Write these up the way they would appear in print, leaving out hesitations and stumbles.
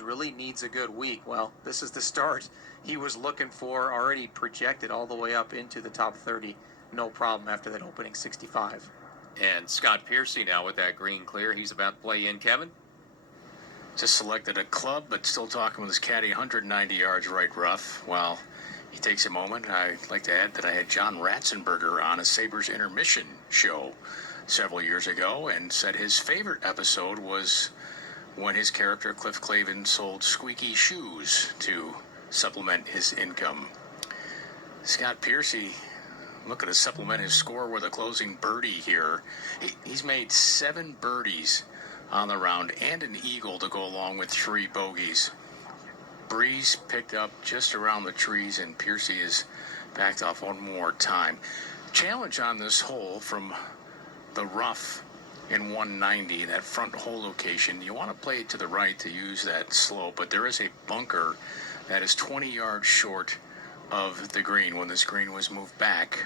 really needs a good week. Well, this is the start he was looking for, already projected all the way up into the top 30. No problem after that opening 65. And Scott Piercy now with that green clear. He's about to play in, Kevin. Just selected a club, but still talking with his caddy, 190 yards right rough. While he takes a moment, I'd like to add that I had John Ratzenberger on a Sabres intermission show several years ago and said his favorite episode was when his character Cliff Clavin sold squeaky shoes to supplement his income. Scott Piercy looking to supplement his score with a closing birdie here. He's made 7 birdies on the round and an eagle to go along with 3 bogeys. Breeze picked up just around the trees, and Piercy is backed off one more time. Challenge on this hole from the rough in 190, that front hole location. You want to play it to the right to use that slope, but there is a bunker that is 20 yards short of the green when this green was moved back.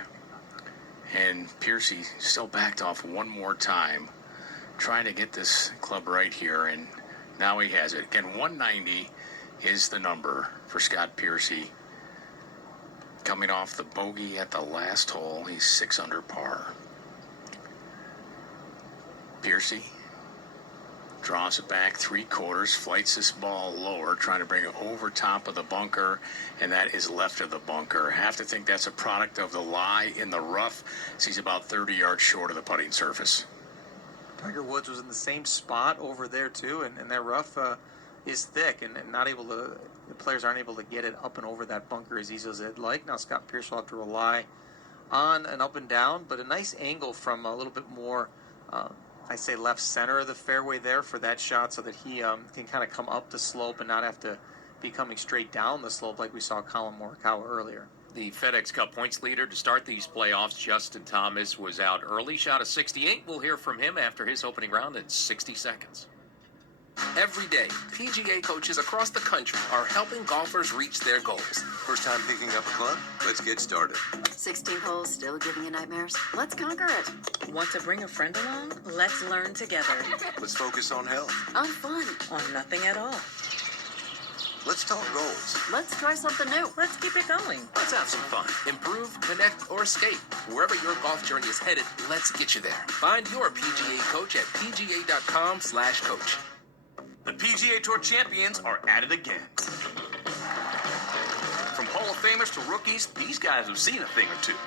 And Piercy still backed off one more time, trying to get this club right here, and now he has it. Again, 190 is the number for Scott Piercy. Coming off the bogey at the last hole, he's 6 under par. Piercy draws it back 3/4, flights this ball lower, trying to bring it over top of the bunker, and that is left of the bunker. Have to think that's a product of the lie in the rough, as he's about 30 yards short of the putting surface. Tiger Woods was in the same spot over there too, and that rough is thick, and not able to. The players aren't able to get it up and over that bunker as easy as they'd like. Now Scott Pierce will have to rely on an up and down, but a nice angle from a little bit more, I say left center of the fairway there for that shot, so that he can kind of come up the slope and not have to be coming straight down the slope like we saw Colin Morikawa earlier. The FedEx Cup points leader to start these playoffs, Justin Thomas, was out early, shot a 68. We'll hear from him after his opening round in 60 seconds. Every day, PGA coaches across the country are helping golfers reach their goals. First time picking up a club? Let's get started. 16 holes still giving you nightmares? Let's conquer it. Want to bring a friend along? Let's learn together. Let's focus on health. On fun. On nothing at all. Let's talk goals. Let's try something new. Let's keep it going. Let's have some fun. Improve, connect, or escape. Wherever your golf journey is headed, let's get you there. Find your PGA coach at pga.com/coach. The PGA Tour champions are at it again. From Hall of Famers to rookies, these guys have seen a thing or two.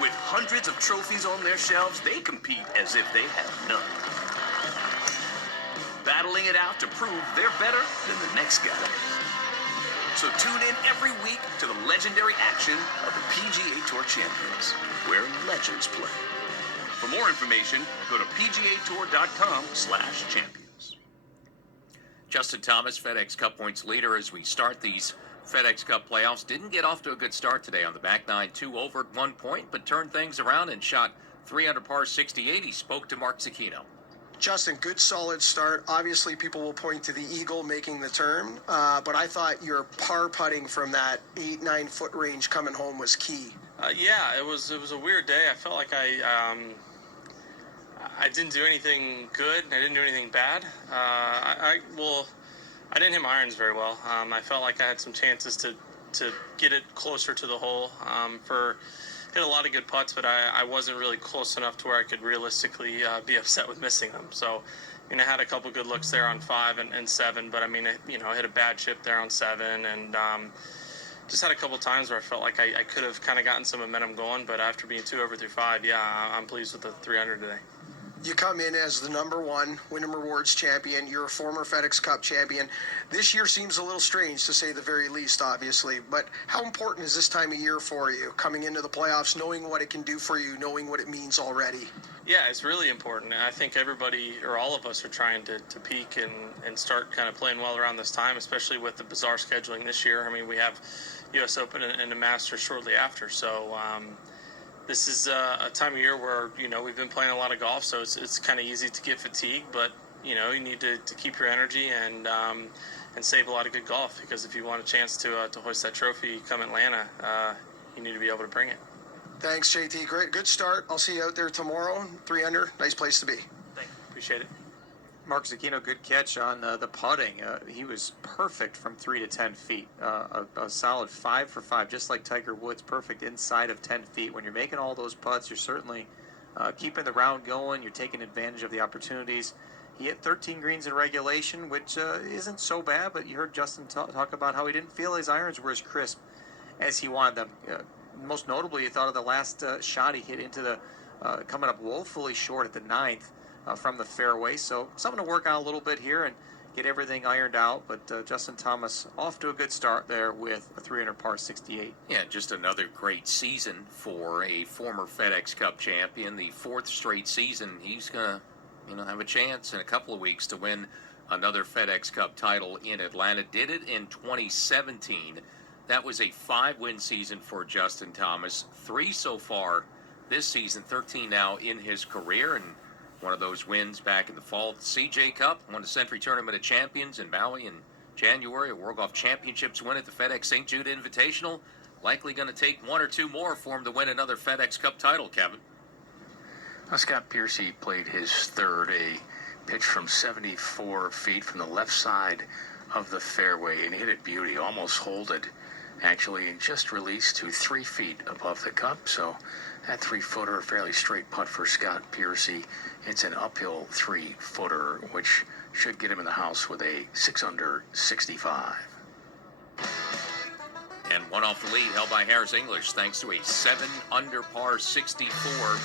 With hundreds of trophies on their shelves, they compete as if they have none. Battling it out to prove they're better than the next guy. So tune in every week to the legendary action of the PGA Tour champions, where legends play. For more information, go to pgatour.com/champions. Justin Thomas, FedEx Cup points leader as we start these FedEx Cup playoffs. Didn't get off to a good start today on the back nine, 2 over at 1 point, but turned things around and shot 3 under par 68. He spoke to Mark Zecchino. Justin, good solid start. Obviously, people will point to the eagle making the turn, but I thought your par putting from that 8-9 foot range coming home was key. Yeah, it was a weird day. I felt like I didn't do anything good. I didn't do anything bad. I didn't hit my irons very well. I felt like I had some chances to get it closer to the hole. Hit a lot of good putts, but I wasn't really close enough to where I could realistically be upset with missing them. So, I had a couple good looks there on 5 and 7, but I hit a bad chip there on 7, and just had a couple times where I felt like I could have kind of gotten some momentum going, but after being 2 over through 5, yeah, I'm pleased with the 300 today. You come in as the number 1 Wyndham Rewards champion. You're a former FedEx Cup champion. This year seems a little strange, to say the very least, obviously. But how important is this time of year for you, coming into the playoffs, knowing what it can do for you, knowing what it means already? Yeah, it's really important. I think everybody, or all of us, are trying to peak and start kind of playing well around this time, especially with the bizarre scheduling this year. We have U.S. Open and the Masters shortly after. So, this is a time of year where, we've been playing a lot of golf, so it's kind of easy to get fatigued, but, you need to keep your energy and save a lot of good golf, because if you want a chance to hoist that trophy come Atlanta, you need to be able to bring it. Thanks, JT. Great. Good start. I'll see you out there tomorrow. 3 under. Nice place to be. Thanks. Appreciate it. Mark Zucchino, good catch on the putting. He was perfect from 3 to 10 feet. A solid 5 for 5, just like Tiger Woods, perfect inside of 10 feet. When you're making all those putts, you're certainly keeping the round going. You're taking advantage of the opportunities. He hit 13 greens in regulation, which isn't so bad, but you heard Justin talk about how he didn't feel his irons were as crisp as he wanted them. Most notably, he thought of the last shot he hit into the coming up woefully short at the 9th. From the fairway, so something to work on a little bit here and get everything ironed out. But Justin Thomas off to a good start there with a 300 par 68. Yeah, just another great season for a former FedEx Cup champion. The 4th straight season, he's gonna, have a chance in a couple of weeks to win another FedEx Cup title in Atlanta. Did it in 2017. That was a 5-win season for Justin Thomas. 3 so far this season, 13 now in his career, and one of those wins back in the fall at the CJ Cup, won the Century Tournament of Champions in Maui in January, a World Golf Championships win at the FedEx St. Jude Invitational. Likely going to take 1 or 2 more for him to win another FedEx Cup title, Kevin. Scott Piercy played his 3rd, a pitch from 74 feet from the left side of the fairway, and hit it beauty, almost holed it, actually, and just released to 3 feet above the cup. So that 3-footer, a fairly straight putt for Scott Piercy. It's an uphill 3-footer, which should get him in the house with a 6 under 65. And one off the lead, held by Harris English, thanks to a 7 under par 64.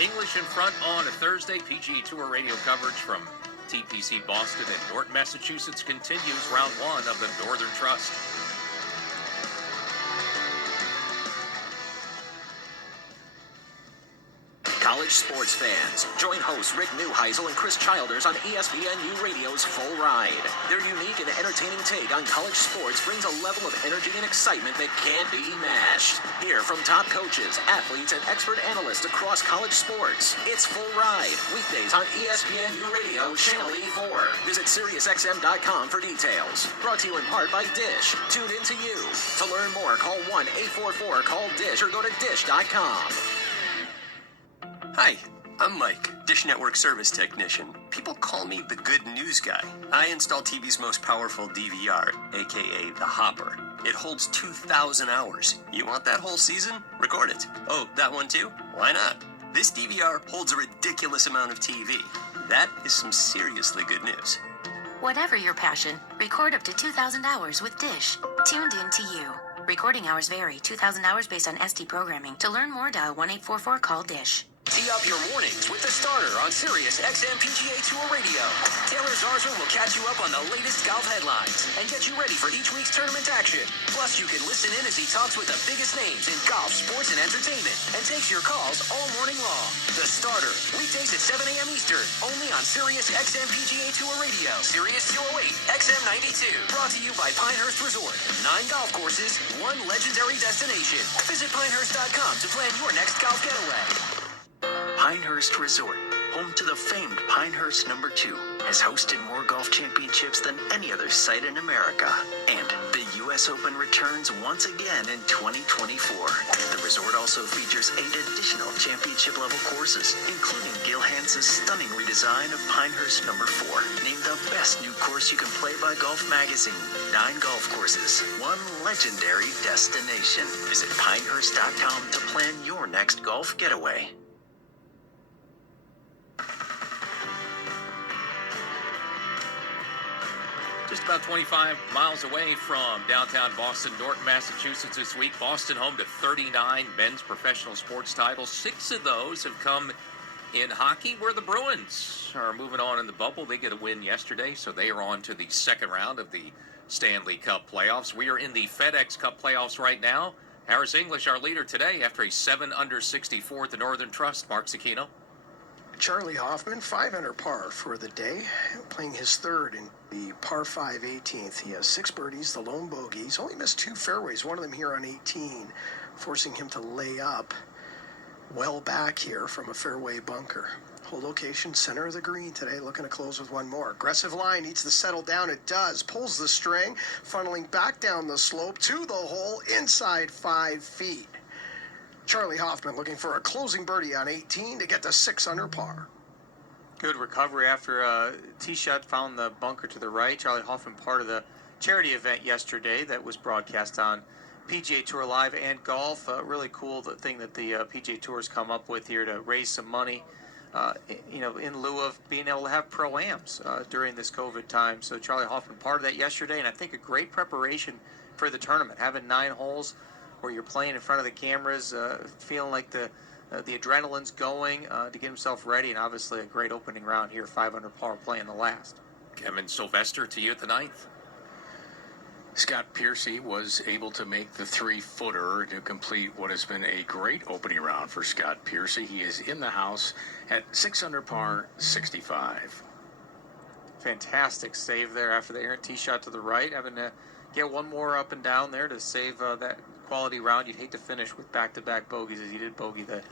English in front on a Thursday. PGA Tour radio coverage from TPC Boston and Norton, Massachusetts continues round 1 of the Northern Trust. College sports fans, join hosts Rick Neuheisel and Chris Childers on ESPNU Radio's Full Ride. Their unique and entertaining take on college sports brings a level of energy and excitement that can't be matched. Hear from top coaches, athletes, and expert analysts across college sports. It's Full Ride, weekdays on ESPNU Radio, Channel 84. Visit SiriusXM.com for details. Brought to you in part by Dish. Tuned in to you. To learn more, call 1-844-CALL-DISH or go to Dish.com. Hi, I'm Mike, Dish Network Service Technician. People call me the Good News Guy. I install TV's most powerful DVR, aka the Hopper. It holds 2,000 hours. You want that whole season? Record it. Oh, that one too? Why not? This DVR holds a ridiculous amount of TV. That is some seriously good news. Whatever your passion, record up to 2,000 hours with Dish. Tuned in to you. Recording hours vary. 2,000 hours based on ST programming. To learn more, dial 1-844-CALL-DISH. Tee up your mornings with The Starter on Sirius XM PGA Tour Radio. Taylor Zarzour will catch you up on the latest golf headlines and get you ready for each week's tournament action. Plus, you can listen in as he talks with the biggest names in golf, sports, and entertainment and takes your calls all morning long. The Starter, weekdays at 7 a.m. Eastern, only on Sirius XM PGA Tour Radio. Sirius 208, XM 92. Brought to you by Pinehurst Resort. 9 golf courses, 1 legendary destination. Visit Pinehurst.com to plan your next golf getaway. Pinehurst Resort, home to the famed Pinehurst No. 2, has hosted more golf championships than any other site in America. And the U.S. Open returns once again in 2024. The resort also features 8 additional championship-level courses, including Gil Hans's stunning redesign of Pinehurst No. 4, named the best new course you can play by Golf Magazine. 9 golf courses, 1 legendary destination. Visit Pinehurst.com to plan your next golf getaway. Just about 25 miles away from downtown Boston, Norton, Massachusetts this week. Boston home to 39 men's professional sports titles. 6 of those have come in hockey, where the Bruins are moving on in the bubble. They get a win yesterday, so they are on to the second round of the Stanley Cup playoffs. We are in the FedEx Cup playoffs right now. Harris English, our leader today, after a 7 under 64 at the Northern Trust. Mark Zucchino. Charlie Hoffman, 5 under par for the day, playing his 3rd in the par 5 18th. He has 6 birdies, the lone bogey. He's only missed 2 fairways, one of them here on 18, forcing him to lay up well back here from a fairway bunker. Whole location, center of the green today, looking to close with one more. Aggressive line, needs to settle down. It does. Pulls the string, funneling back down the slope to the hole, inside 5 feet. Charlie Hoffman looking for a closing birdie on 18 to get to 6 under par. Good recovery after a tee shot found the bunker to the right. Charlie Hoffman, part of the charity event yesterday that was broadcast on PGA Tour Live and Golf. Really cool thing that the PGA Tour's come up with here to raise some money, in lieu of being able to have pro-ams during this COVID time. So Charlie Hoffman, part of that yesterday, and I think a great preparation for the tournament. Having 9 holes where you're playing in front of the cameras, feeling like the adrenaline's going to get himself ready, and obviously a great opening round here, 5 under par playing the last. Kevin Sylvester to you at the 9th. Scott Piercy was able to make the 3-footer to complete what has been a great opening round for Scott Piercy. He is in the house at 6 under par, 65. Fantastic save there after the errant tee shot to the right, having to get one more up and down there to save that quality round. You'd hate to finish with back-to-back bogeys as he did bogey the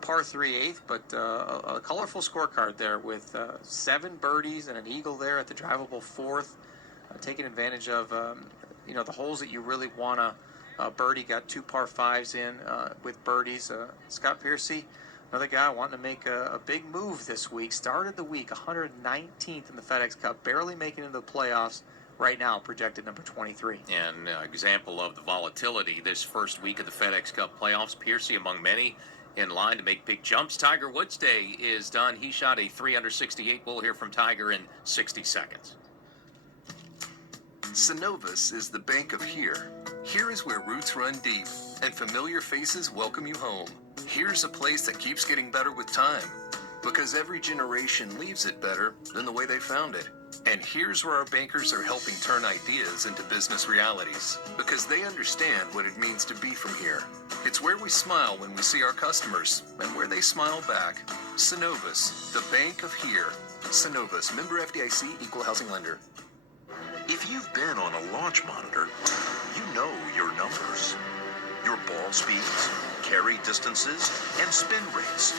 par 3/8, but a colorful scorecard there with 7 birdies and an eagle there at the drivable 4th, taking advantage of the holes that you really want to birdie. Got 2 par 5s in with birdies. Scott Piercy, another guy wanting to make a big move this week. Started the week 119th in the FedEx Cup, barely making it into the playoffs. Right now, projected number 23. And example of the volatility this first week of the FedEx Cup playoffs. Piercy among many in line to make big jumps. Tiger Woods' day is done. He shot a 3 under 68. We'll hear from Tiger in 60 seconds. Synovus is the bank of here. Here is where roots run deep and familiar faces welcome you home. Here's a place that keeps getting better with time because every generation leaves it better than the way they found it. And here's where our bankers are helping turn ideas into business realities because they understand what it means to be from here. It's where we smile when we see our customers and where they smile back. Synovus, the bank of here. Synovus, member FDIC, equal housing lender. If you've been on a launch monitor, you know your numbers. Your ball speeds, carry distances, and spin rates.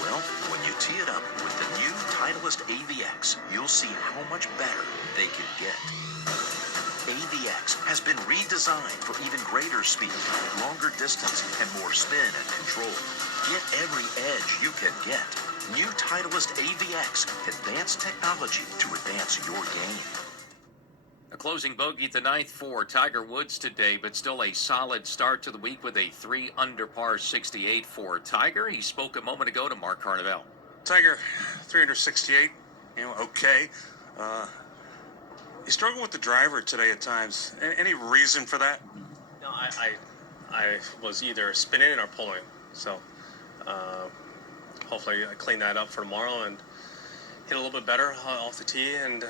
Well, when you tee it up with the new Titleist AVX, you'll see how much better they can get. AVX has been redesigned for even greater speed, longer distance, and more spin and control. Get every edge you can get. New Titleist AVX, advanced technology to advance your game. A closing bogey at the 9th for Tiger Woods today, but still a solid start to the week with a 3 under par 68 for Tiger. He spoke a moment ago to Mark Carnevale. Tiger, 3 under 68, okay. You struggle with the driver today at times. Any reason for that? No, I was either spinning it or pulling. So hopefully I clean that up for tomorrow and hit a little bit better off the tee and,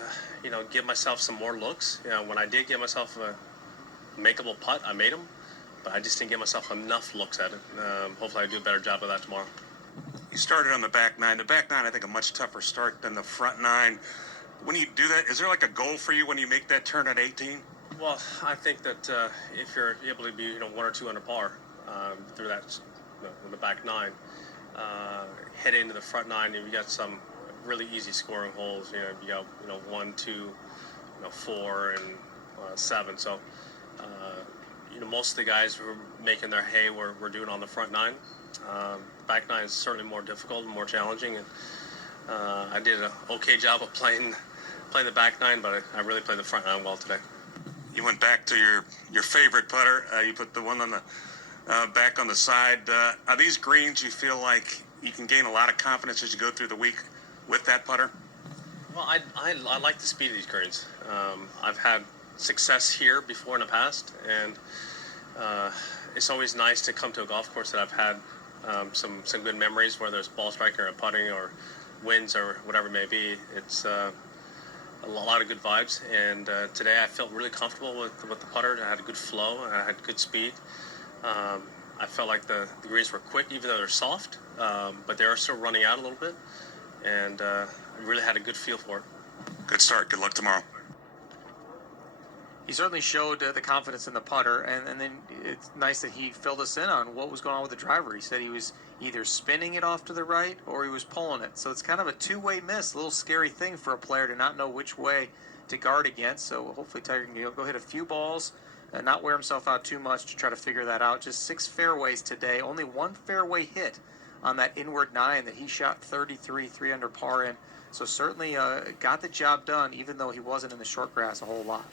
give myself some more looks. When I did give myself a makeable putt, I made them, but I just didn't give myself enough looks at it. Hopefully I do a better job of that tomorrow. You started on the back 9. The back 9, I think, a much tougher start than the front 9. When you do that, is there like a goal for you when you make that turn at 18? Well, I think that if you're able to be, 1 or 2 under par through that, the back 9, head into the front 9, you got some really easy scoring holes. You got 1, 2, 4, and 7. So, most of the guys who are making their hay were doing on the front 9. Back 9 is certainly more difficult and more challenging, and I did an okay job of playing the back 9, but I really played the front 9 well today. You went back to your favorite putter. You put the one on the back on the side. Are these greens you feel like you can gain a lot of confidence as you go through the week with that putter? Well, I like the speed of these greens. I've had success here before in the past, and it's always nice to come to a golf course that I've had some good memories, whether it's ball striking or putting or winds or whatever it may be. It's a lot of good vibes, and today I felt really comfortable with the putter. I had a good flow, and I had good speed. I felt like the greens were quick, even though they're soft, but they are still running out a little bit, and I really had a good feel for it. Good start. Good luck tomorrow. He certainly showed the confidence in the putter, and then it's nice that he filled us in on what was going on with the driver. He said he was either spinning it off to the right or he was pulling it. So it's kind of a two-way miss, a little scary thing for a player to not know which way to guard against. So hopefully Tiger can go hit a few balls and not wear himself out too much to try to figure that out. Just 6 fairways today, only 1 fairway hit on that inward 9 that he shot 33, 3 under par in. So certainly got the job done, even though he wasn't in the short grass a whole lot.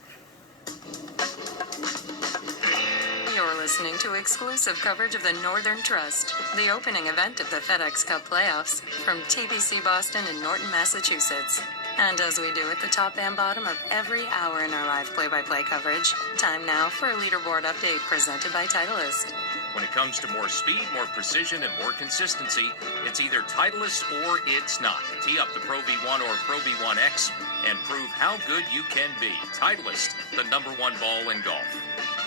You're listening to exclusive coverage of the Northern Trust, the opening event of the FedEx Cup playoffs, from TPC Boston in Norton, Massachusetts. And as we do at the top and bottom of every hour in our live play-by-play coverage, time now for a leaderboard update presented by Titleist. When it comes to more speed, more precision, and more consistency, it's either Titleist or it's not. Tee up the Pro V1 or Pro V1X and prove how good you can be. Titleist, the #1 ball in golf.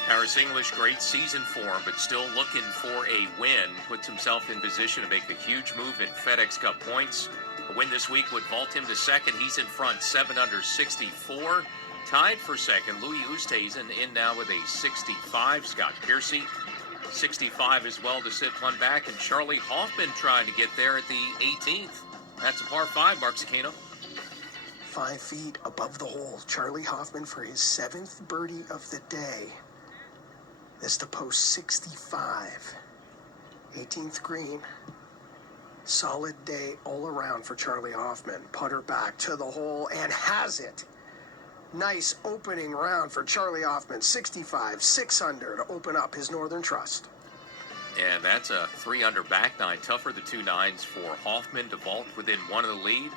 Harris English, great season form, but still looking for a win. Puts himself in position to make a huge move in FedEx Cup points. A win this week would vault him to second. He's in front, 7 under 64. Tied for second, Louis Oosthuizen in now with a 65. Scott Piercy, 65 as well to sit one back. And Charlie Hoffman trying to get there at the 18th. That's a par 5, Mark Zucchino. 5 feet above the hole. Charlie Hoffman for his 7th birdie of the day. This to post 65. 18th green. Solid day all around for Charlie Hoffman. Putter back to the hole and has it. Nice opening round for Charlie Hoffman. 65, 6 under to open up his Northern Trust. And that's a 3 under back nine. Tougher the 2 9s for Hoffman to vault within 1 of the lead.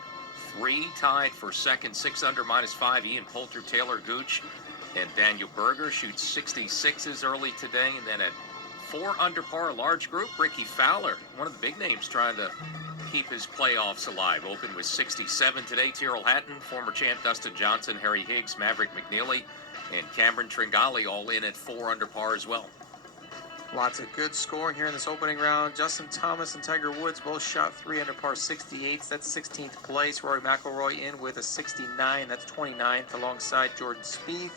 3 tied for second, 6 under -5. Ian Poulter, Taylor Gooch, and Daniel Berger shoots 66s early today. And then at 4 under par, a large group, Ricky Fowler, one of the big names trying to keep his playoffs alive. Open with 67 today. Tyrrell Hatton, former champ Dustin Johnson, Harry Higgs, Maverick McNeely, and Cameron Tringali all in at 4 under par as well. Lots of good scoring here in this opening round. Justin Thomas and Tiger Woods both shot 3 under par 68s. That's 16th place. Rory McIlroy in with a 69. That's 29th alongside Jordan Spieth.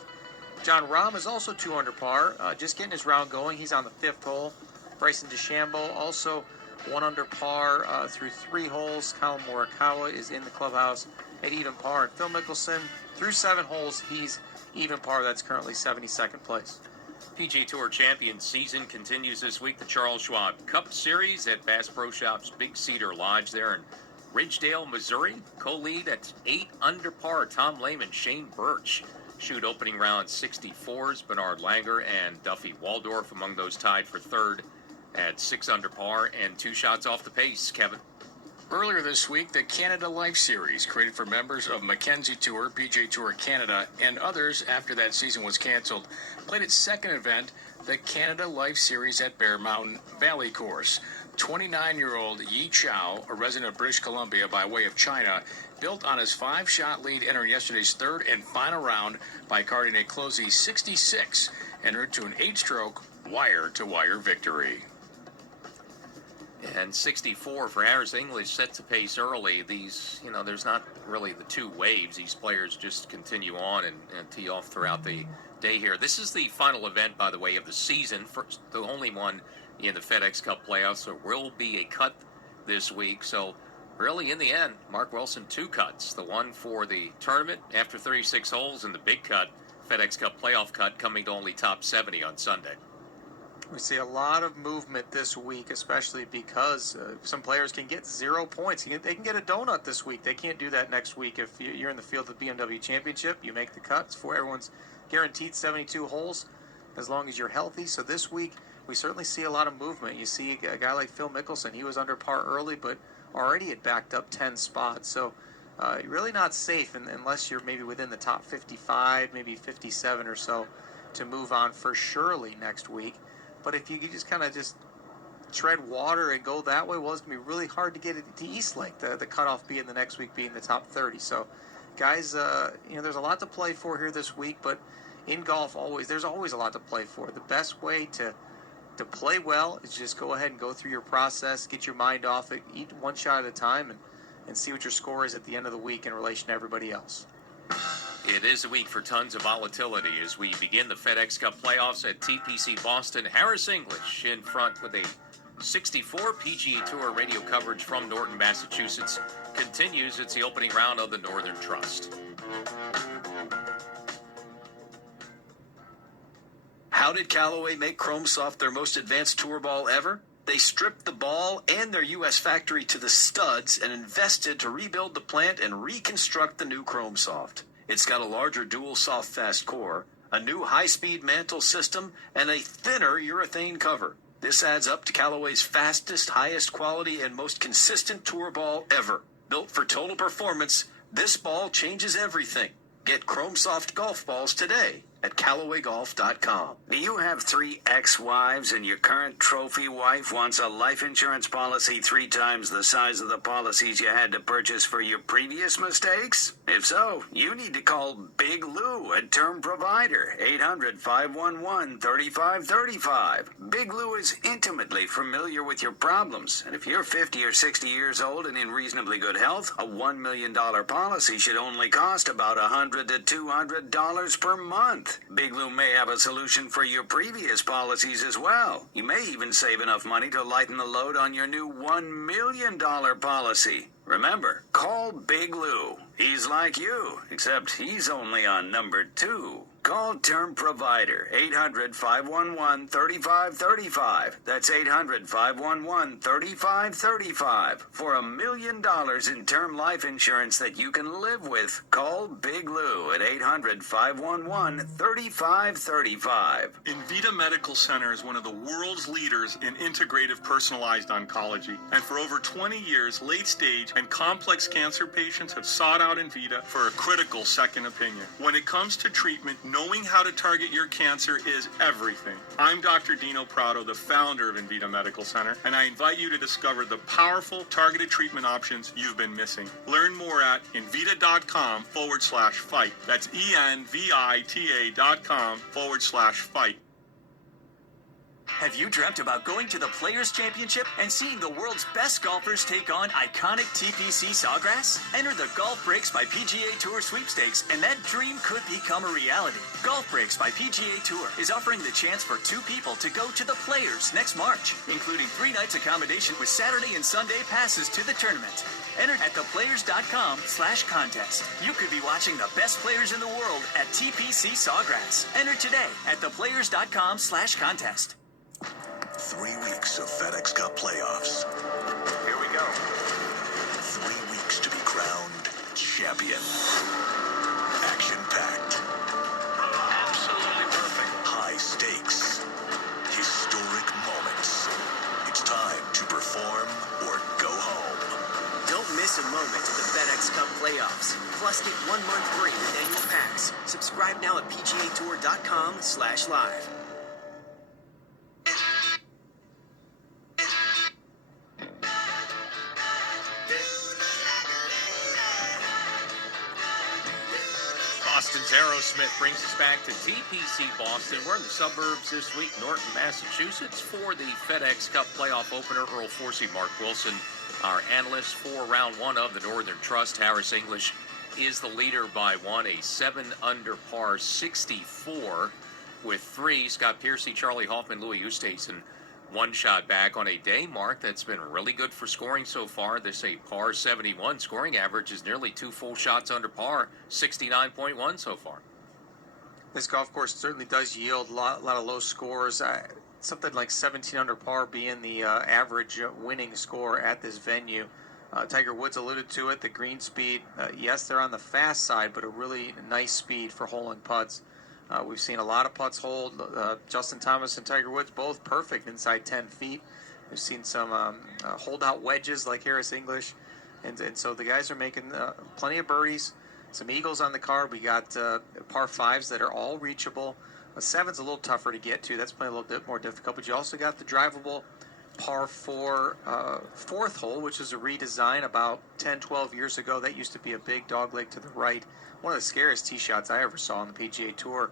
John Rahm is also 2 under par, just getting his round going. He's on the 5th hole. Bryson DeChambeau also 1 under par through 3 holes. Colin Morikawa is in the clubhouse at even par. And Phil Mickelson, through 7 holes, he's even par. That's currently 72nd place. PGA Tour Champions season continues this week. The Charles Schwab Cup Series at Bass Pro Shops Big Cedar Lodge there in Ridgedale, Missouri. Co-lead at 8 under par. Tom Lehman, Shane Birch shoot opening round 64s. Bernard Langer and Duffy Waldorf among those tied for 3rd at 6 under par and 2 shots off the pace. Kevin. Earlier this week, the Canada Life Series, created for members of Mackenzie Tour, PGA Tour Canada, and others after that season was canceled, played its second event, the Canada Life Series at Bear Mountain Valley Course. 29-year-old Yi Chao, a resident of British Columbia by way of China, built on his 5-shot lead entering yesterday's 3rd and final round by carding a closey 66, entered to an 8-stroke wire-to-wire victory. And 64 for Harris English sets a pace early. These, there's not really the 2 waves. These players just continue on and tee off throughout the day here. This is the final event, by the way, of the season. First, the only one in the FedEx Cup playoffs. There will be a cut this week. So really, in the end, Mark Wilson, 2 cuts. The one for the tournament after 36 holes, and the big cut, FedEx Cup playoff cut, coming to only top 70 on Sunday. We see a lot of movement this week, especially because some players can get 0 points. They can get a donut this week. They can't do that next week. If you're in the field of the BMW Championship, you make the cuts. For everyone's guaranteed 72 holes as long as you're healthy. So this week, we certainly see a lot of movement. You see a guy like Phil Mickelson. He was under par early, but already had backed up 10 spots. So really not safe unless you're maybe within the top 55, maybe 57 or so to move on for surely next week. But if you could just kind of just tread water and go that way, well, it's going to be really hard to get it to Eastlake, the cutoff being the next week being the top 30. So, guys, there's a lot to play for here this week, but in golf, there's always a lot to play for. The best way to play well is just go ahead and go through your process, get your mind off it, eat one shot at a time, and see what your score is at the end of the week in relation to everybody else. It is a week for tons of volatility as we begin the FedEx Cup playoffs at TPC Boston. Harris English in front with a 64. PGA Tour radio coverage from Norton, Massachusetts continues. It's the opening round of the Northern Trust. How did Callaway make Chrome Soft their most advanced tour ball ever? They stripped the ball and their U.S. factory to the studs and invested to rebuild the plant and reconstruct the new Chrome Soft. It's got a larger dual soft fast core, a new high-speed mantle system, and a thinner urethane cover. This adds up to Callaway's fastest, highest quality, and most consistent tour ball ever. Built for total performance, this ball changes everything. Get Chrome Soft golf balls today at CallawayGolf.com. Do you have 3 ex-wives and your current trophy wife wants a life insurance policy 3 times the size of the policies you had to purchase for your previous mistakes? If so, you need to call Big Lou at Term Provider, 800-511-3535. Big Lou is intimately familiar with your problems, and if you're 50 or 60 years old and in reasonably good health, a $1 million policy should only cost about $100 to $200 per month. Big Lou may have a solution for your previous policies as well. You may even save enough money to lighten the load on your new $1 million policy. Remember, call Big Lou. He's like you, except he's only on number 2. Call Term Provider, 800-511-3535. That's 800-511-3535. For $1 million in term life insurance that you can live with, call Big Lou at 800-511-3535. Invita Medical Center is one of the world's leaders in integrative personalized oncology. And for over 20 years, late-stage and complex cancer patients have sought out Invita for a critical second opinion. When it comes to treatment, knowing how to target your cancer is everything. I'm Dr. Dino Prado, the founder of Invita Medical Center, and I invite you to discover the powerful targeted treatment options you've been missing. Learn more at invita.com/fight. That's ENVITA.com/fight. Have you dreamt about going to the Players' Championship and seeing the world's best golfers take on iconic TPC Sawgrass? Enter the Golf Breaks by PGA Tour sweepstakes, and that dream could become a reality. Golf Breaks by PGA Tour is offering the chance for 2 people to go to the Players next March, including 3 nights accommodation with Saturday and Sunday passes to the tournament. Enter at theplayers.com/contest. You could be watching the best players in the world at TPC Sawgrass. Enter today at theplayers.com/contest. 3 weeks of FedEx Cup playoffs. Here we go. 3 weeks to be crowned champion. Action-packed. Absolutely perfect. High stakes. Historic moments. It's time to perform or go home. Don't miss a moment of the FedEx Cup playoffs. Plus, get 1 month free with annual packs. Subscribe now at PGAtour.com/live. Boston's Aerosmith brings us back to TPC Boston. We're in the suburbs this week, Norton, Massachusetts, for the FedEx Cup playoff opener. Earl Forsey, Mark Wilson, our analyst for round 1 of the Northern Trust. Harris English is the leader by 1, a 7 under par 64 with 3. Scott Piercy, Charlie Hoffman, Louis Oosthuizen, 1 shot back on a day, Mark, that's been really good for scoring so far. This a par 71 scoring average is nearly 2 full shots under par, 69.1 so far. This golf course certainly does yield a lot of low scores. Something like 17 under par being the average winning score at this venue. Tiger Woods alluded to it, the green speed. Yes, they're on the fast side, but a really nice speed for holing putts. We've seen a lot of putts hold. Justin Thomas and Tiger Woods both perfect inside 10 feet. We've seen some hold-out wedges like Harris English. And so the guys are making plenty of birdies, some eagles on the card. We got par 5s that are all reachable. A 7's a little tougher to get to. That's playing a little bit more difficult. But you also got the drivable par 4 4th hole, which is a redesign about 10, 12 years ago. That used to be a big dogleg to the right. One of the scariest tee shots I ever saw on the PGA Tour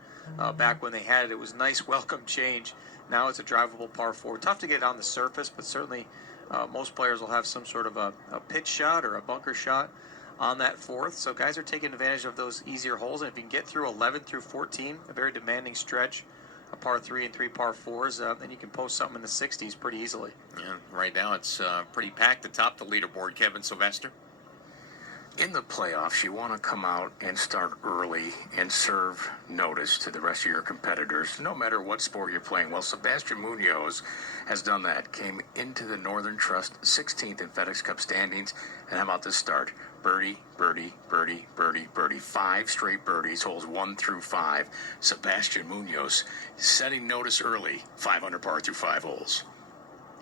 back when they had it. It was a nice welcome change. Now it's a drivable par 4. Tough to get on the surface, but certainly most players will have some sort of a pitch shot or a bunker shot on that 4th. So guys are taking advantage of those easier holes. And if you can get through 11 through 14, a very demanding stretch, a par 3 and 3 par 4s, then you can post something in the 60s pretty easily. Yeah, right now it's pretty packed atop the leaderboard. Kevin Sylvester. In the playoffs, you want to come out and start early and serve notice to the rest of your competitors, no matter what sport you're playing. Well, Sebastian Munoz has done that. Came into the Northern Trust 16th in FedEx Cup standings. And how about this start? Birdie, birdie, birdie, birdie, birdie. 5 straight birdies, holes 1 through 5. Sebastian Munoz setting notice early, 5 under par through 5 holes.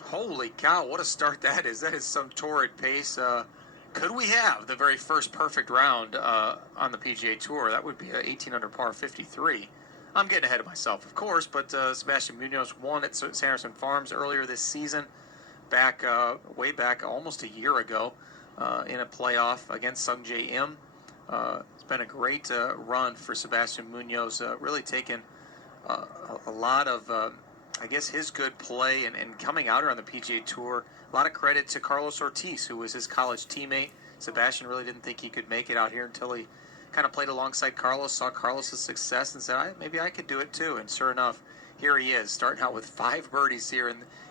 Holy cow, what a start that is. That is some torrid pace. Could we have the very first perfect round on the PGA Tour? That would be 18 under par 53. I'm getting ahead of myself, of course, but Sebastian Munoz won at Sanderson Farms earlier this season, way back almost a year ago in a playoff against Sung Jae Im. It's been a great run for Sebastian Munoz, really taken a lot of, I guess, his good play and coming out here on the PGA Tour. A lot of credit to Carlos Ortiz, who was his college teammate. Sebastian really didn't think he could make it out here until he kind of played alongside Carlos, saw Carlos' success, and said, maybe I could do it too. And sure enough, here he is, starting out with 5 birdies here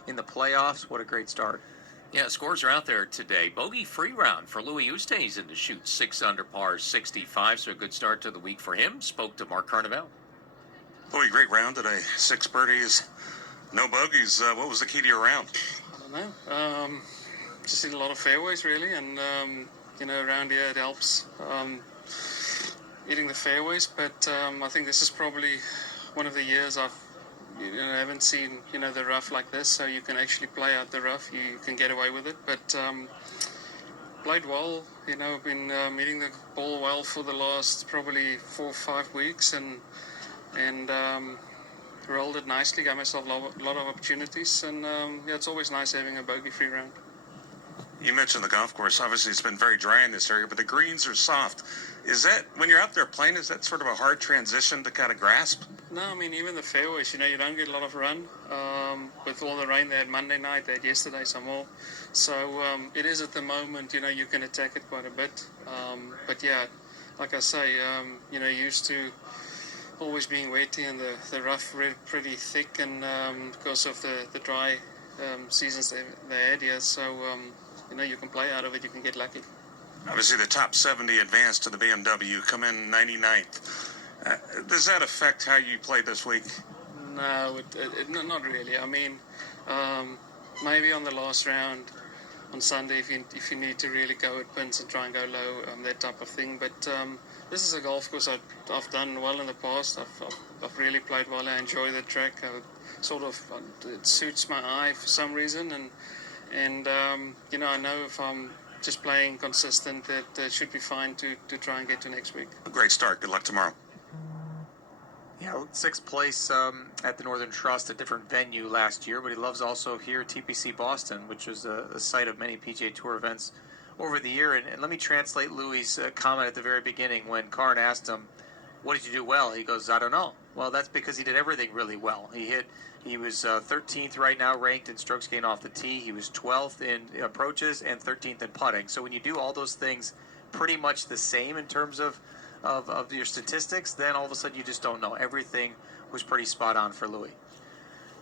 in the playoffs. What a great start. Yeah, scores are out there today. Bogey-free round for Louis Oosthuizen to shoot 6 under par 65, so a good start to the week for him. Spoke to Mark Carnevale. Louis, great round today. 6 birdies, no bogeys. What was the key to your round? I don't know. Just hit a lot of fairways, really, and around here it helps hitting the fairways. But I think this is probably one of the years I haven't seen the rough like this. So you can actually play out the rough. You can get away with it. But played well. I've been hitting the ball well for the last probably 4 or 5 weeks, and rolled it nicely, got myself a lot of opportunities, and it's always nice having a bogey-free round. You mentioned the golf course. Obviously, it's been very dry in this area, but the greens are soft. Is that, when you're out there playing, is that sort of a hard transition to kind of grasp? No, I mean, even the fairways, you don't get a lot of run. With all the rain they had Monday night, they had yesterday some more. So it is at the moment, you can attack it quite a bit. But yeah, like I say, used to always being wetty and the rough pretty thick, and because of the dry seasons they had here, so you can play out of it, you can get lucky. Obviously, the top 70 advanced to the BMW, come in 99th. Does that affect how you played this week? No, not really. I mean, maybe on the last round on Sunday, if you need to really go at pins and try and go low, that type of thing. But this is a golf course I've done well in the past. I've really played well. I enjoy the track. It suits my eye for some reason, and I know if I'm just playing consistent, that should be fine to try and get to next week. Great start. Good luck tomorrow. Yeah, 6th place at the Northern Trust, a different venue last year, but he loves also here TPC Boston, which was a site of many PGA Tour events over the year. And let me translate Louis' comment at the very beginning when Karn asked him, what did you do well? He goes, I don't know. Well, that's because he did everything really well. He was 13th right now ranked in strokes gained off the tee. He was 12th in approaches and 13th in putting. So when you do all those things pretty much the same in terms of your statistics, then all of a sudden you just don't know. Everything was pretty spot on for Louis.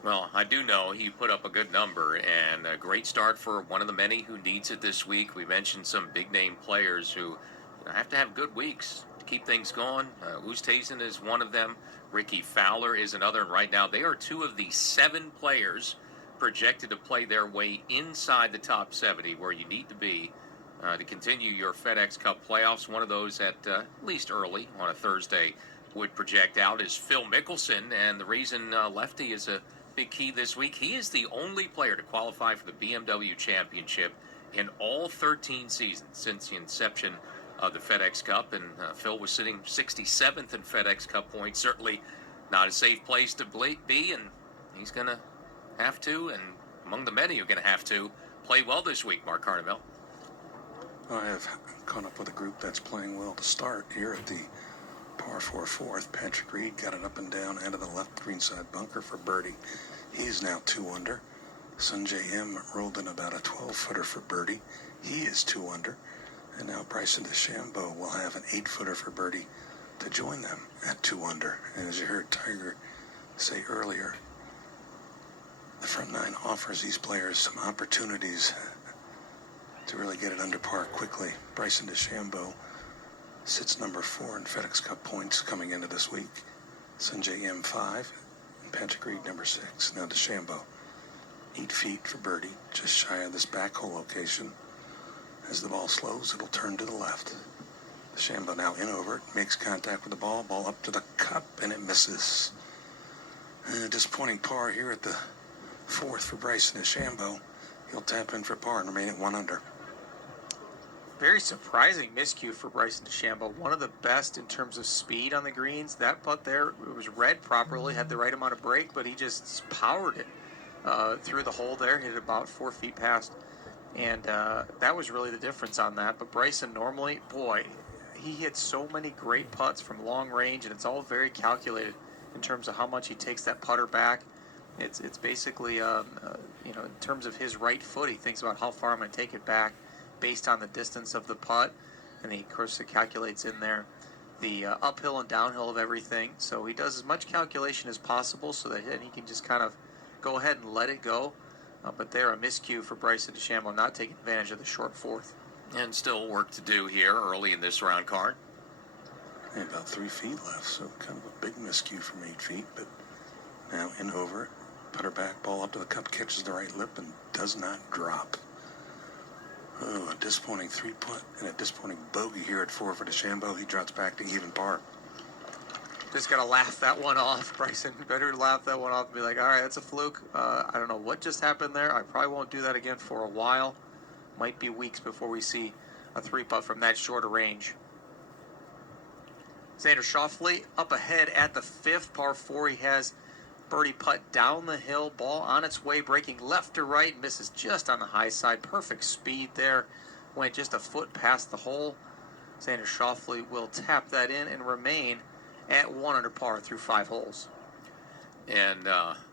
Well, I do know he put up a good number and a great start for one of the many who needs it this week. We mentioned some big-name players who have to have good weeks to keep things going. Oosthuizen is one of them. Ricky Fowler is another. And right now, they are 2 of the 7 players projected to play their way inside the top 70, where you need to be to continue your FedEx Cup playoffs. One of those at least early on a Thursday would project out is Phil Mickelson. And the reason lefty is a big key this week, he is the only player to qualify for the BMW Championship in all 13 seasons since the inception of the FedEx Cup. And Phil was sitting 67th in FedEx Cup points. Certainly not a safe place to be, and he's going to have to, and among the many who are going to have to, play well this week, Mark Carnevale. I have caught up with a group that's playing well to start here at the par 4 fourth. Patrick Reed got it up and down out of the left greenside bunker for birdie. He's now 2 under. Sungjae Im rolled in about a 12-footer for birdie. He is 2 under. And now Bryson DeChambeau will have an 8-footer for birdie to join them at 2 under. And as you heard Tiger say earlier, the front 9 offers these players some opportunities to really get it under par quickly. Bryson DeChambeau sits number 4 in FedEx Cup points coming into this week. Sanjay M5 and Patrick Reed number 6. Now DeChambeau, 8 feet for birdie, just shy of this back hole location. As the ball slows, it'll turn to the left. DeChambeau now in over it, makes contact with the ball up to the cup, and it misses. A disappointing par here at the 4th for Bryson DeChambeau. He'll tap in for par and remain at 1 under. Very surprising miscue for Bryson DeChambeau. One of the best in terms of speed on the greens. That putt there, it was read properly, had the right amount of break, but he just powered it through the hole there, hit it about 4 feet past. And that was really the difference on that. But Bryson normally, boy, he hits so many great putts from long range, and it's all very calculated in terms of how much he takes that putter back. It's basically, in terms of his right foot, he thinks about how far I'm going to take it back based on the distance of the putt. And he, of course, it calculates in there the uphill and downhill of everything. So he does as much calculation as possible so that he can just kind of go ahead and let it go. But there, a miscue for Bryson DeChambeau, not taking advantage of the short 4th. And still work to do here early in this round card. And about 3 feet left, so kind of a big miscue from 8 feet. But now in over it, putter back, ball up to the cup, catches the right lip, and does not drop. Oh, a disappointing 3-putt and a disappointing bogey here at 4 for DeChambeau. He drops back to even par. Just got to laugh that one off, Bryson. Better laugh that one off and be like, all right, that's a fluke. I don't know what just happened there. I probably won't do that again for a while. Might be weeks before we see a 3-putt from that shorter range. Xander Schauffele up ahead at the 5th, par 4. He has birdie putt down the hill, ball on its way, breaking left to right, misses just on the high side. Perfect speed there, went just a foot past the hole. Xander Schauffele will tap that in and remain at 1 under par through 5 holes. And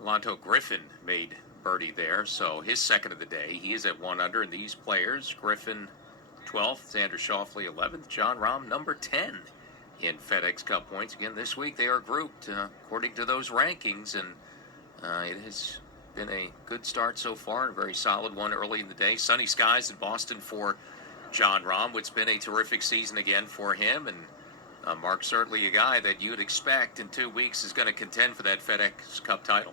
Lanto Griffin made birdie there, so his second of the day. He is at 1 under, and these players, Griffin 12th, Xander Schauffele 11th, John Rahm number 10 in FedEx Cup points. Again, this week they are grouped according to those rankings, and it has been a good start so far, a very solid one early in the day. Sunny skies in Boston for John Rahm. It's been a terrific season again for him, and Mark, certainly a guy that you'd expect in 2 weeks is going to contend for that FedEx Cup title.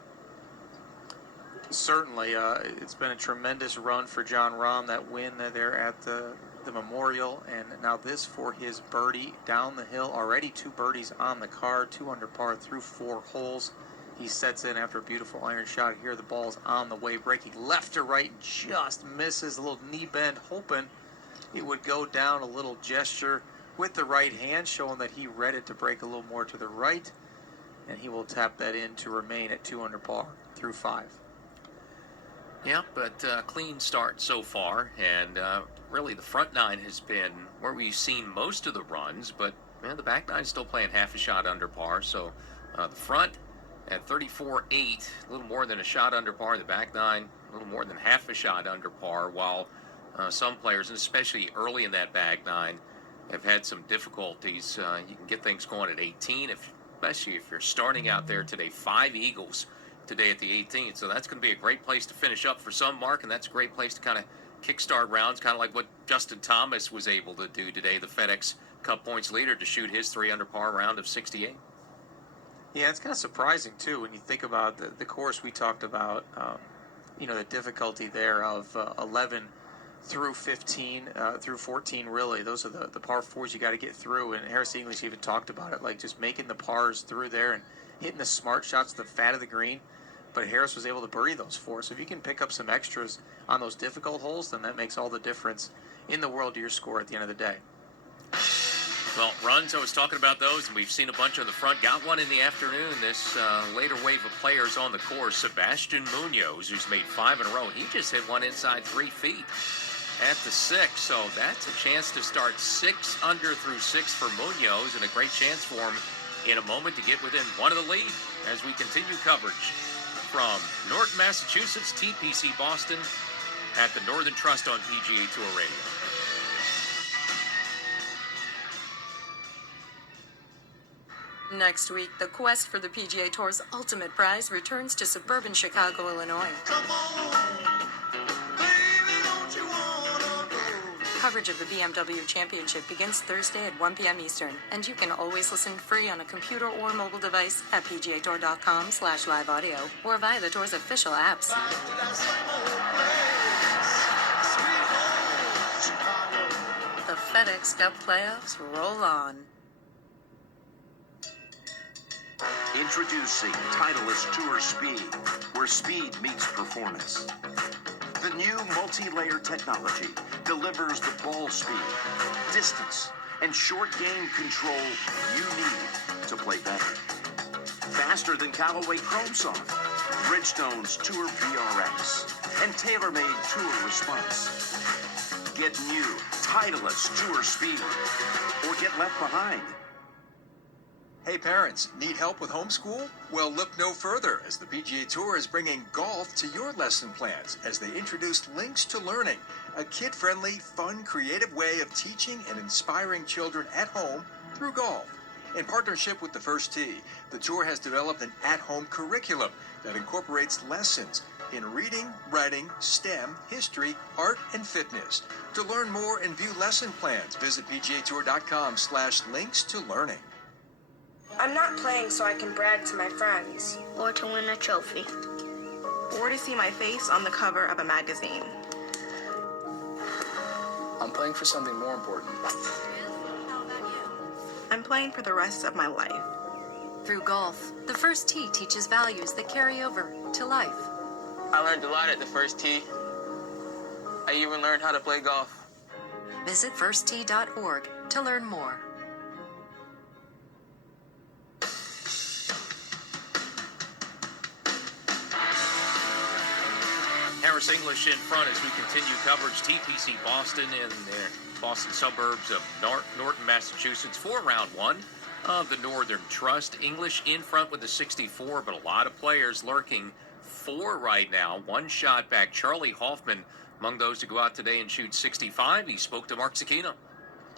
Certainly, it's been a tremendous run for John Rahm. That win there at the Memorial, and now this for his birdie down the hill. Already 2 birdies on the card, 2 under par through 4 holes. He sets in after a beautiful iron shot here. The ball's on the way, breaking left to right, just misses. A little knee bend, hoping it would go down. A little gesture with the right hand, showing that he read it to break a little more to the right, and he will tap that in to remain at 2 under par through 5. Yeah, but clean start so far, and really the front 9 has been where we've seen most of the runs, but the back 9 is still playing half a shot under par, so the front at 34.8, a little more than a shot under par. The back 9, a little more than half a shot under par, while some players, and especially early in that back 9, have had some difficulties. You can get things going at 18, especially if you're starting out there today. 5 eagles today at the 18th, so that's going to be a great place to finish up for some, Mark, and that's a great place to kind of kickstart rounds, kind of like what Justin Thomas was able to do today, the FedEx Cup points leader, to shoot his 3 under par round of 68. Yeah, it's kind of surprising, too, when you think about the course we talked about, the difficulty there of 11 through 15, through 14, really. Those are the par 4s you got to get through, and Harris English even talked about it, like just making the pars through there and hitting the smart shots, the fat of the green. But Harris was able to birdie those 4. So if you can pick up some extras on those difficult holes, then that makes all the difference in the world to your score at the end of the day. Well, runs, I was talking about those, and we've seen a bunch on the front. Got one in the afternoon, this later wave of players on the course. Sebastian Munoz, who's made 5 in a row. He just hit one inside 3 feet at the 6. So that's a chance to start 6 under through 6 for Munoz, and a great chance for him in a moment to get within 1 of the lead as we continue coverage from Norton, Massachusetts, TPC Boston at the Northern Trust on PGA Tour Radio. Next week, the quest for the PGA Tour's ultimate prize returns to suburban Chicago, Illinois. Come on, baby, don't you wanna go? Coverage of the BMW Championship begins Thursday at 1 p.m. Eastern, and you can always listen free on a computer or mobile device at pgatour.com/live audio or via the Tour's official apps. The FedEx Cup playoffs roll on. Introducing Titleist Tour Speed, where speed meets performance. The new multi-layer technology delivers the ball speed, distance, and short game control you need to play better. Faster than Callaway Chrome Soft, Bridgestone's Tour VRX, and TaylorMade Tour Response. Get new Titleist Tour Speed, or get left behind. Hey parents, need help with homeschool? Well, look no further, as the PGA Tour is bringing golf to your lesson plans as they introduced Links to Learning, a kid-friendly, fun, creative way of teaching and inspiring children at home through golf. In partnership with the First Tee, the Tour has developed an at-home curriculum that incorporates lessons in reading, writing, STEM, history, art, and fitness. To learn more and view lesson plans, visit pgatour.com/links to learning. I'm not playing so I can brag to my friends. Or to win a trophy. Or to see my face on the cover of a magazine. I'm playing for something more important. I'm playing for the rest of my life. Through golf, the First Tee teaches values that carry over to life. I learned a lot at the First Tee. I even learned how to play golf. Visit firsttee.org to learn more. Harris English in front as we continue coverage. TPC Boston in the Boston suburbs of Norton, Massachusetts for round one of the Northern Trust. English in front with the 64, but a lot of players lurking for right now. One shot back. Charlie Hoffman among those to go out today and shoot 65. He spoke to Mark Zecchino.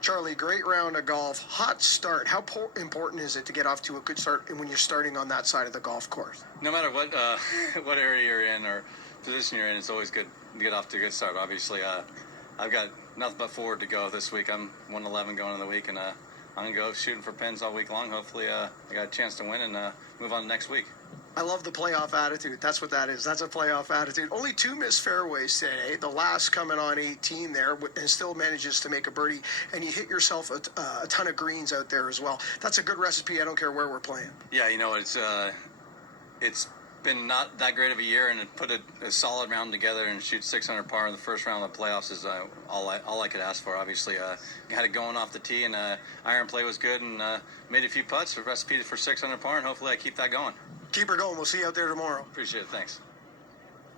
Charlie, great round of golf. Hot start. How important is it to get off to a good start when you're starting on that side of the golf course? No matter what what area you're in or position you're in, it's always good to get off to a good start. Obviously, I've got nothing but forward to go this week. I'm 111 going in the week, and I'm going to go shooting for pins all week long. Hopefully, I got a chance to win and move on to next week. I love the playoff attitude. That's what that is. That's a playoff attitude. Only 2 missed fairways today. The last coming on 18 there, and still manages to make a birdie. And you hit yourself a ton of greens out there as well. That's a good recipe. I don't care where we're playing. Yeah, you know, it's been not that great of a year, and to put a solid round together and shoot 600 par in the first round of the playoffs is all I could ask for. Obviously, had it going off the tee, and iron play was good, and made a few putts. A recipe for 600 par, and hopefully I keep that going. Keep her going. We'll see you out there tomorrow. Appreciate it. Thanks.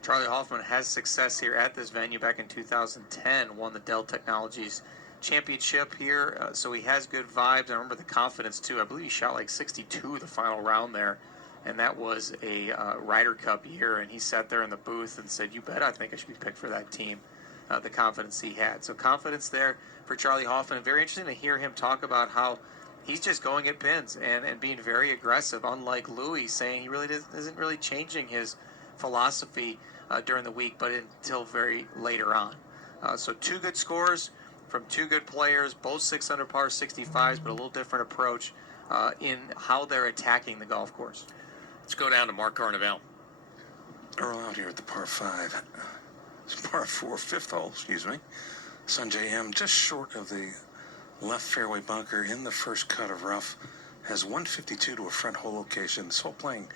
Charlie Hoffman has success here at this venue. Back in 2010, won the Dell Technologies Championship here, so he has good vibes. I remember the confidence, too. I believe he shot like 62 the final round there, and that was a Ryder Cup year, and he sat there in the booth and said, "You bet I think I should be picked for that team," the confidence he had. So confidence there for Charlie Hoffman. Very interesting to hear him talk about how he's just going at pins and being very aggressive, unlike Louis, saying he really isn't really changing his philosophy during the week, but until very later on. So 2 good scores from 2 good players, both 600 par 65s, but a little different approach in how they're attacking the golf course. Let's go down to Mark Carnevale. Earl out here at the par 5. It's par 4, 5th hole, excuse me. Sanjay M. just short of the left fairway bunker in the first cut of rough, has 152 to a front hole location. This hole playing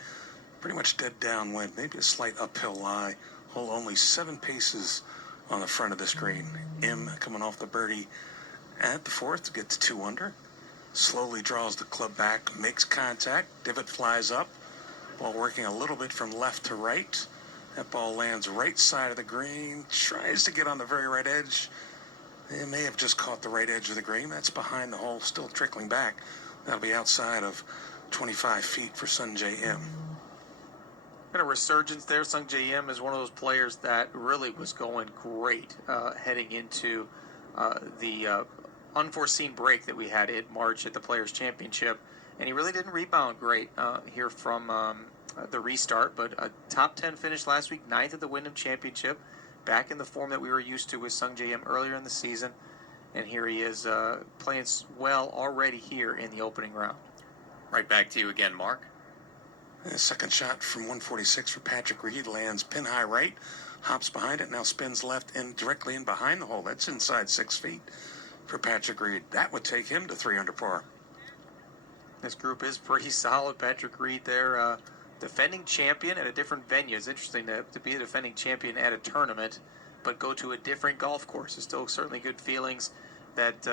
pretty much dead downwind, maybe a slight uphill lie. Hole only 7 paces on the front of this green. M coming off the birdie at the 4th to get to 2 under. Slowly draws the club back, makes contact, divot flies up. Ball working a little bit from left to right. That ball lands right side of the green, tries to get on the very right edge. It may have just caught the right edge of the green. That's behind the hole, still trickling back. That'll be outside of 25 feet for Sanjay M. Got a resurgence there. Sanjay M is one of those players that really was going great heading into the unforeseen break that we had in March at the Players' Championship. And he really didn't rebound great here from the restart, but a top 10 finish last week, 9th at the Wyndham Championship, back in the form that we were used to with Sungjae Im earlier in the season. and here he is playing well already here in the opening round. Right back to you again, Mark. And a second shot from 146 for Patrick Reed lands pin high right, hops behind it, now spins left and directly in behind the hole. That's inside 6 feet for Patrick Reed. That would take him to 3 under par. This group is pretty solid. Patrick Reed there, defending champion at a different venue. It's interesting to be a defending champion at a tournament, but go to a different golf course. It's still certainly good feelings that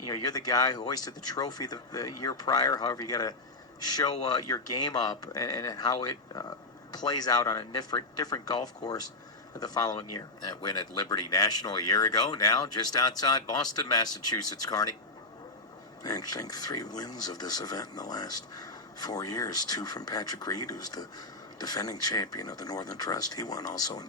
you're the guy who hoisted the trophy the year prior. However, you got to show your game up and how it plays out on a different golf course the following year. That win at Liberty National a year ago, now just outside Boston, Massachusetts, Carney. Interesting, 3 wins of this event in the last 4 years. 2 from Patrick Reed, who's the defending champion of the Northern Trust. He won also in